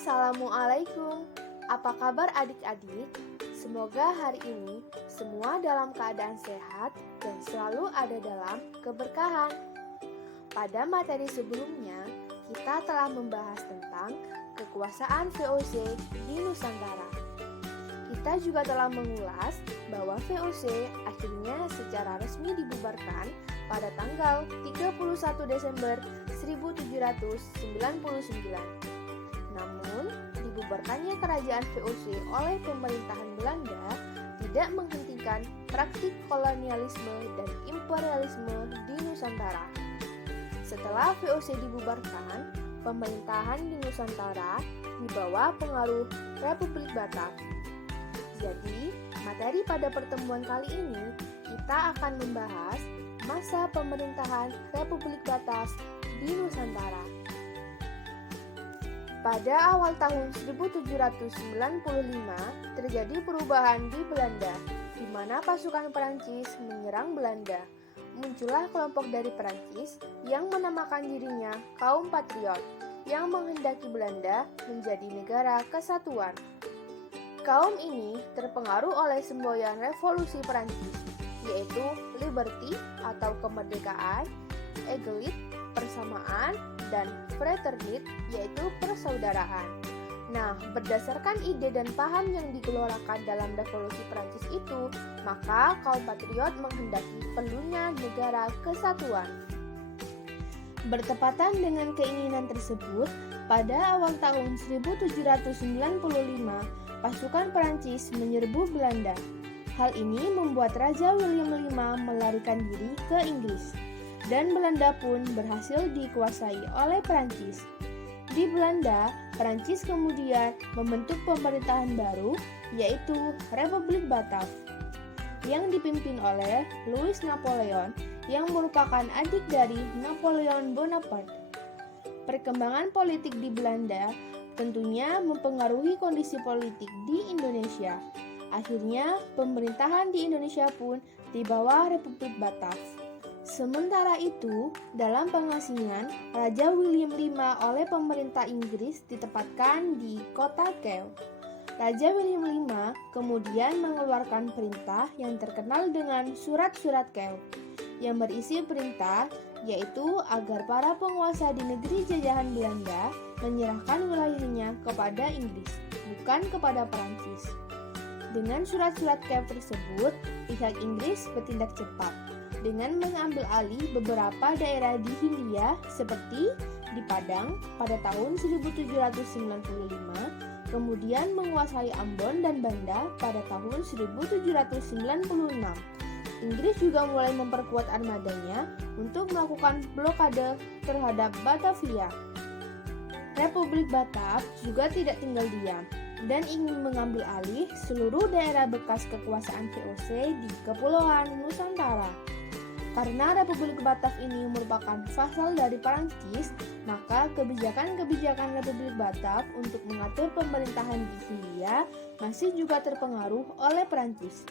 Assalamualaikum. Apa kabar adik-adik? Semoga hari ini semua dalam keadaan sehat dan selalu ada dalam keberkahan. Pada materi sebelumnya, kita telah membahas tentang kekuasaan VOC di Nusantara. Kita juga telah mengulas bahwa VOC akhirnya secara resmi dibubarkan pada tanggal 31 Desember 1799. Namun, dibubarkannya kerajaan VOC oleh pemerintahan Belanda tidak menghentikan praktik kolonialisme dan imperialisme di Nusantara. Setelah VOC dibubarkan, pemerintahan di Nusantara di bawah pengaruh Republik Batak. Jadi, materi pada pertemuan kali ini kita akan membahas masa pemerintahan Republik Batak di Nusantara. Pada awal tahun 1795 terjadi perubahan di Belanda, di mana pasukan Perancis menyerang Belanda. Muncullah kelompok dari Perancis yang menamakan dirinya kaum patriot yang menghendaki Belanda menjadi negara kesatuan. Kaum ini terpengaruh oleh semboyan revolusi Perancis, yaitu liberty atau kemerdekaan, egalite, persamaan, dan fraternite, yaitu persaudaraan. Nah, berdasarkan ide dan paham yang digelorakan dalam revolusi Prancis itu, maka kaum patriot menghendaki perlunya negara kesatuan. Bertepatan dengan keinginan tersebut, pada awal tahun 1795, pasukan Prancis menyerbu Belanda. Hal ini membuat Raja William V melarikan diri ke Inggris. Dan Belanda pun berhasil dikuasai oleh Perancis. Di Belanda, Perancis kemudian membentuk pemerintahan baru, yaitu Republik Batak, yang dipimpin oleh Louis Napoleon, yang merupakan adik dari Napoleon Bonaparte. Perkembangan politik di Belanda tentunya mempengaruhi kondisi politik di Indonesia. Akhirnya, pemerintahan di Indonesia pun di bawah Republik Batak. Sementara itu, dalam pengasingan, Raja William V oleh pemerintah Inggris ditempatkan di kota Kew. Raja William V kemudian mengeluarkan perintah yang terkenal dengan Surat-Surat Kew, yang berisi perintah yaitu agar para penguasa di negeri jajahan Belanda menyerahkan wilayahnya kepada Inggris, bukan kepada Perancis. Dengan Surat-Surat Kew tersebut, pihak Inggris bertindak cepat dengan mengambil alih beberapa daerah di Hindia seperti di Padang pada tahun 1795, kemudian menguasai Ambon dan Banda pada tahun 1796. Inggris juga mulai memperkuat armadanya untuk melakukan blokade terhadap Batavia. Republik Batak juga tidak tinggal diam dan ingin mengambil alih seluruh daerah bekas kekuasaan VOC di Kepulauan Nusantara. Karena Republik Batak ini merupakan vassal dari Perancis, maka kebijakan-kebijakan Republik Batak untuk mengatur pemerintahan di Hindia masih juga terpengaruh oleh Perancis.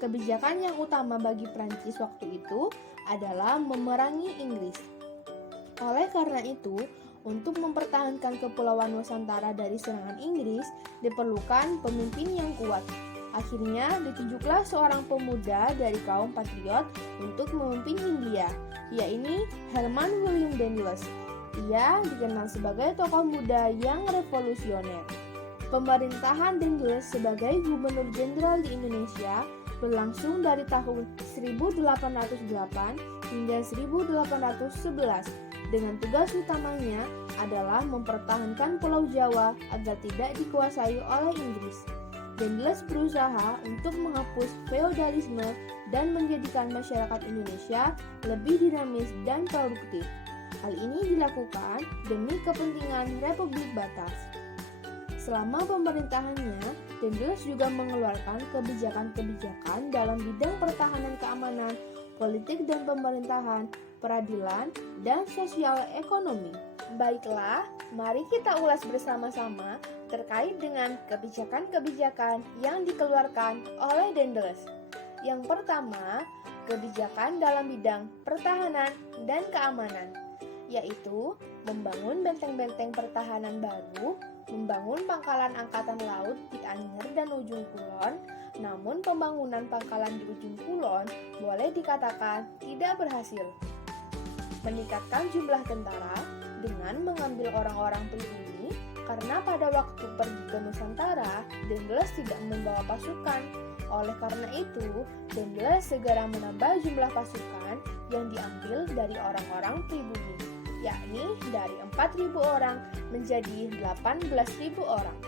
Kebijakan yang utama bagi Perancis waktu itu adalah memerangi Inggris. Oleh karena itu, untuk mempertahankan Kepulauan Nusantara dari serangan Inggris, diperlukan pemimpin yang kuat. Akhirnya ditunjuklah seorang pemuda dari kaum patriot untuk memimpin Hindia, yaitu Herman Willem Daendels. Ia dikenal sebagai tokoh muda yang revolusioner. Pemerintahan Daendels sebagai gubernur jenderal di Indonesia berlangsung dari tahun 1808 hingga 1811 dengan tugas utamanya adalah mempertahankan Pulau Jawa agar tidak dikuasai oleh Inggris. Daendels berusaha untuk menghapus feodalisme dan menjadikan masyarakat Indonesia lebih dinamis dan produktif. Hal ini dilakukan demi kepentingan Republik Batak. Selama pemerintahannya, Daendels juga mengeluarkan kebijakan-kebijakan dalam bidang pertahanan keamanan, politik dan pemerintahan, peradilan, dan sosial ekonomi. Baiklah, mari kita ulas bersama-sama terkait dengan kebijakan-kebijakan yang dikeluarkan oleh Daendels. Yang pertama, kebijakan dalam bidang pertahanan dan keamanan, yaitu membangun benteng-benteng pertahanan baru membangun pangkalan angkatan laut di Anyer dan Ujung Kulon, namun pembangunan pangkalan di Ujung Kulon boleh dikatakan tidak berhasil. Meningkatkan jumlah tentara dengan mengambil orang-orang pribumi karena pada waktu pergi ke Nusantara, Dendles tidak membawa pasukan. Oleh karena itu, Dendles segera menambah jumlah pasukan yang diambil dari orang-orang pribumi, yakni dari 4.000 orang menjadi 18.000 orang.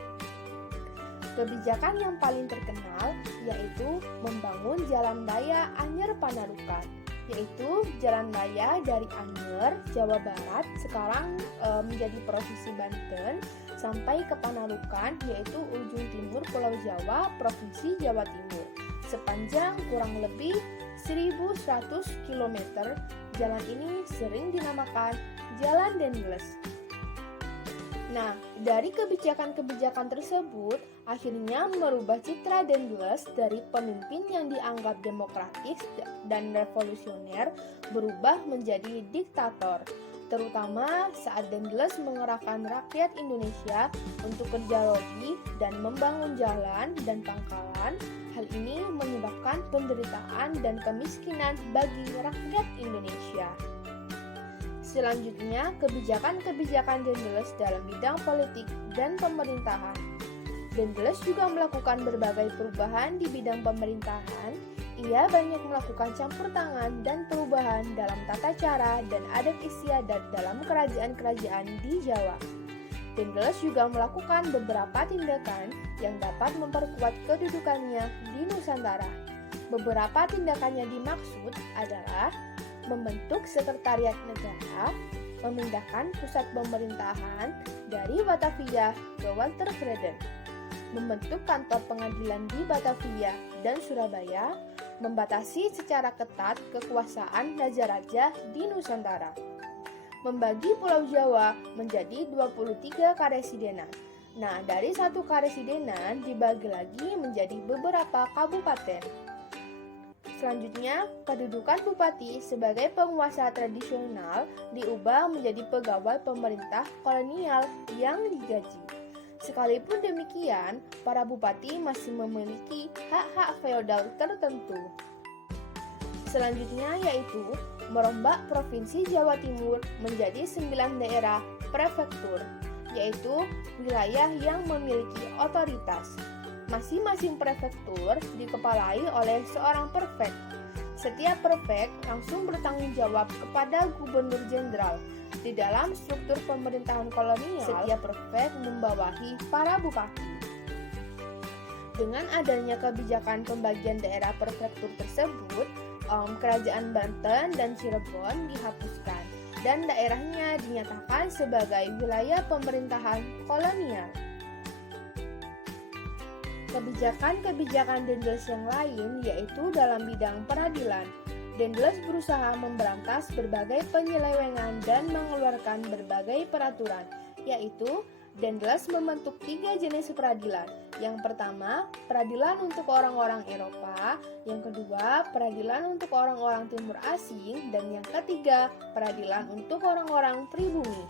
Kebijakan yang paling terkenal yaitu membangun Jalan Raya Anyer-Panarukan, yaitu jalan raya dari Anyer, Jawa Barat, sekarang menjadi Provinsi Banten, sampai ke Panarukan, yaitu ujung timur Pulau Jawa, Provinsi Jawa Timur. Sepanjang kurang lebih 1.100 km, jalan ini sering dinamakan Jalan Dendles. Nah, dari kebijakan-kebijakan tersebut, akhirnya merubah citra Dendles dari pemimpin yang dianggap demokratis dan revolusioner berubah menjadi diktator. Terutama saat Dendles mengerahkan rakyat Indonesia untuk kerja lobi dan membangun jalan dan pangkalan. Hal ini menyebabkan penderitaan dan kemiskinan bagi rakyat Indonesia. Selanjutnya, kebijakan-kebijakan Dendles dalam bidang politik dan pemerintahan. Dendles juga melakukan berbagai perubahan di bidang pemerintahan. Ia banyak melakukan campur tangan dan perubahan dalam tata cara dan adat istiadat dalam kerajaan-kerajaan di Jawa. Dendles juga melakukan beberapa tindakan yang dapat memperkuat kedudukannya di Nusantara. Beberapa tindakannya dimaksud adalah membentuk sekretariat negara, memindahkan pusat pemerintahan dari Batavia ke Waltervreden, membentuk kantor pengadilan di Batavia dan Surabaya, membatasi secara ketat kekuasaan raja-raja di Nusantara, membagi Pulau Jawa menjadi 23 karesidenan. Nah, dari satu karesidenan dibagi lagi menjadi beberapa kabupaten. Selanjutnya, kedudukan bupati sebagai penguasa tradisional diubah menjadi pegawai pemerintah kolonial yang digaji. Sekalipun demikian, para bupati masih memiliki hak-hak feodal tertentu. Selanjutnya yaitu merombak Provinsi Jawa Timur menjadi 9 daerah prefektur, yaitu wilayah yang memiliki otoritas. Masing-masing prefektur dikepalai oleh seorang prefek. Setiap prefek langsung bertanggung jawab kepada gubernur jenderal. Di dalam struktur pemerintahan kolonial, setiap prefek membawahi para bupati. Dengan adanya kebijakan pembagian daerah prefektur tersebut, kerajaan Banten dan Cirebon dihapuskan dan daerahnya dinyatakan sebagai wilayah pemerintahan kolonial. Kebijakan-kebijakan Dendles yang lain yaitu dalam bidang peradilan. Dendles berusaha memberantas berbagai penyelewengan dan mengeluarkan berbagai peraturan, yaitu Dendles membentuk 3 jenis peradilan. Yang pertama, peradilan untuk orang-orang Eropa, yang kedua, peradilan untuk orang-orang Timur Asing, dan yang ketiga, peradilan untuk orang-orang pribumi.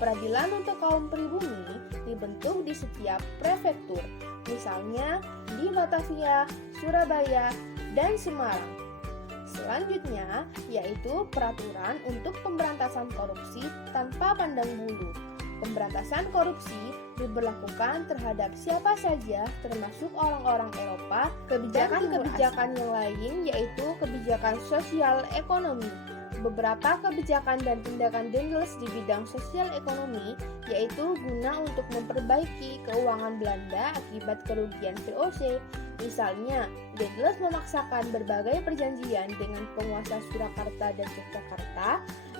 Peradilan untuk kaum pribumi dibentuk di setiap prefektur, misalnya di Batavia, Surabaya, dan Semarang. Selanjutnya, yaitu peraturan untuk pemberantasan korupsi tanpa pandang bulu. Pemberantasan korupsi diberlakukan terhadap siapa saja, termasuk orang-orang Eropa. Kebijakan-kebijakan yang lain yaitu kebijakan sosial ekonomi. Beberapa kebijakan dan tindakan Dendles di bidang sosial ekonomi yaitu guna untuk memperbaiki keuangan Belanda akibat kerugian VOC. Misalnya, Dendles memaksakan berbagai perjanjian dengan penguasa Surakarta dan Yogyakarta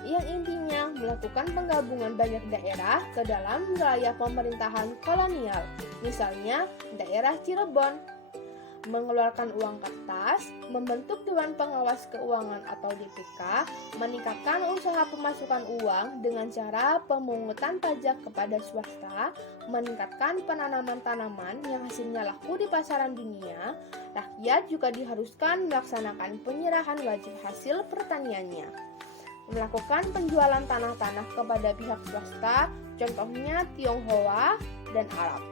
yang intinya melakukan penggabungan banyak daerah ke dalam wilayah pemerintahan kolonial. Misalnya, daerah Cirebon mengeluarkan uang kertas, membentuk Dewan Pengawas Keuangan atau DPK, meningkatkan usaha pemasukan uang dengan cara pemungutan pajak kepada swasta, meningkatkan penanaman tanaman yang hasilnya laku di pasaran dunia. Rakyat juga diharuskan melaksanakan penyerahan wajib hasil pertaniannya, melakukan penjualan tanah-tanah kepada pihak swasta, contohnya Tionghoa, dan Arab.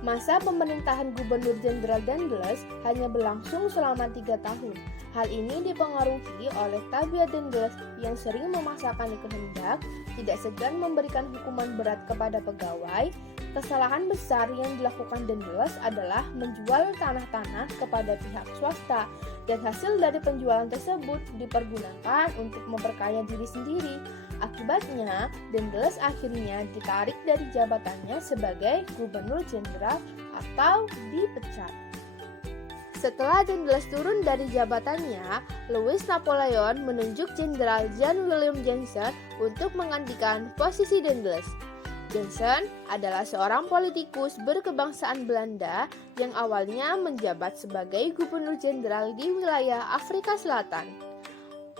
Masa pemerintahan Gubernur Jenderal Daendels hanya berlangsung selama 3 tahun. Hal ini dipengaruhi oleh tabiat Daendels yang sering memaksakan kehendak, tidak segan memberikan hukuman berat kepada pegawai. Kesalahan besar yang dilakukan Daendels adalah menjual tanah-tanah kepada pihak swasta, dan hasil dari penjualan tersebut dipergunakan untuk memperkaya diri sendiri. Akibatnya, Daendels akhirnya ditarik dari jabatannya sebagai Gubernur Jenderal atau dipecat. Setelah Daendels turun dari jabatannya, Louis Napoleon menunjuk Jenderal Jan Willem Jansen untuk menggantikan posisi Daendels. Jansen adalah seorang politikus berkebangsaan Belanda yang awalnya menjabat sebagai Gubernur Jenderal di wilayah Afrika Selatan.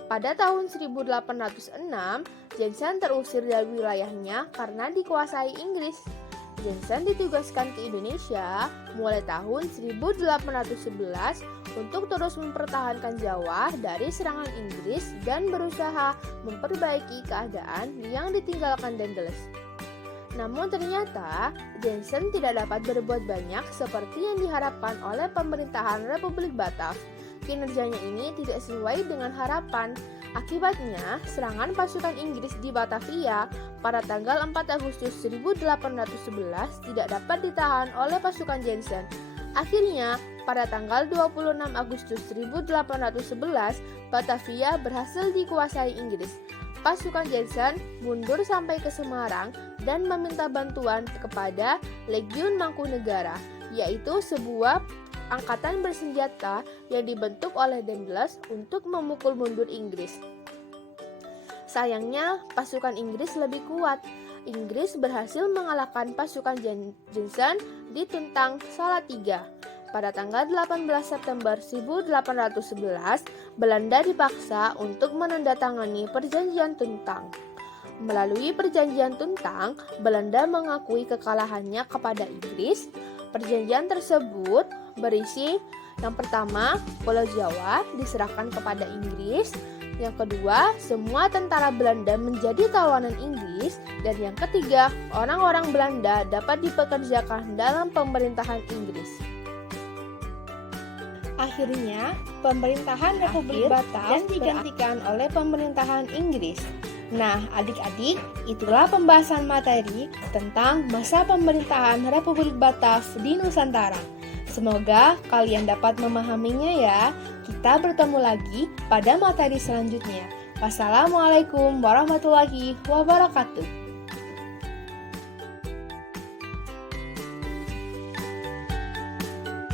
Pada tahun 1806, Jansen terusir dari wilayahnya karena dikuasai Inggris. Jansen ditugaskan ke Indonesia mulai tahun 1811 untuk terus mempertahankan Jawa dari serangan Inggris dan berusaha memperbaiki keadaan yang ditinggalkan Daendels. Namun ternyata Jansen tidak dapat berbuat banyak seperti yang diharapkan oleh pemerintahan Republik Batav. Kinerjanya ini tidak sesuai dengan harapan. Akibatnya, serangan pasukan Inggris di Batavia pada tanggal 4 Agustus 1811 tidak dapat ditahan oleh pasukan Jansen. Akhirnya, pada tanggal 26 Agustus 1811, Batavia berhasil dikuasai Inggris. Pasukan Jansen mundur sampai ke Semarang dan meminta bantuan kepada Legiun Mangkunegara, yaitu sebuah angkatan bersenjata yang dibentuk oleh Daendels untuk memukul mundur Inggris. Sayangnya, pasukan Inggris lebih kuat. Inggris berhasil mengalahkan pasukan Jansen di Tuntang Salatiga. Pada tanggal 18 September 1811, Belanda dipaksa untuk menandatangani Perjanjian Tuntang. Melalui Perjanjian Tuntang, Belanda mengakui kekalahannya kepada Inggris. Perjanjian tersebut berisi yang pertama, Pulau Jawa diserahkan kepada Inggris. Yang kedua, semua tentara Belanda menjadi tawanan Inggris. Dan yang ketiga, orang-orang Belanda dapat dipekerjakan dalam pemerintahan Inggris. Akhirnya, pemerintahan Republik Batav digantikan oleh pemerintahan Inggris. Nah, adik-adik, itulah pembahasan materi tentang masa pemerintahan Republik Batav di Nusantara. Semoga kalian dapat memahaminya ya. Kita bertemu lagi pada materi selanjutnya. Wassalamualaikum warahmatullahi wabarakatuh.